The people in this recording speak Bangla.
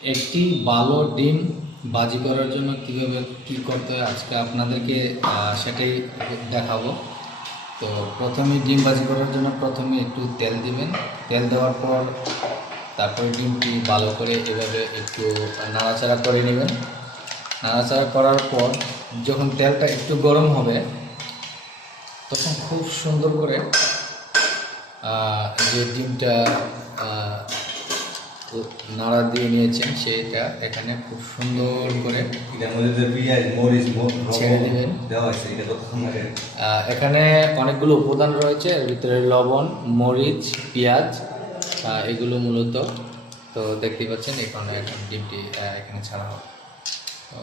একটি ভালো ডিম ভাজি করার জন্য কীভাবে কী করতে হয় আজকে আপনাদেরকে সেটাই দেখাবো। তো প্রথমে ডিম ভাজি করার জন্য প্রথমে একটু তেল দিবেন। তেল দেওয়ার পর তারপরে ডিমটি ভালো করে এভাবে একটু নাড়াচাড়া করে নেবেন। নাড়াচাড়া করার পর যখন তেলটা একটু গরম হবে তখন খুব সুন্দর করে যে ডিমটা নাড়া দিয়ে নিয়েছেন সেটা এখানে খুব সুন্দর করে ছেড়ে দেবেন। এখানে অনেকগুলো উপাদান রয়েছে, এর ভিতরে লবণ, মরিচ, পেঁয়াজ, এগুলো মূলত। তো দেখতেই পাচ্ছেন এখন ডিমটি এখানে ছাড়া হবে। তো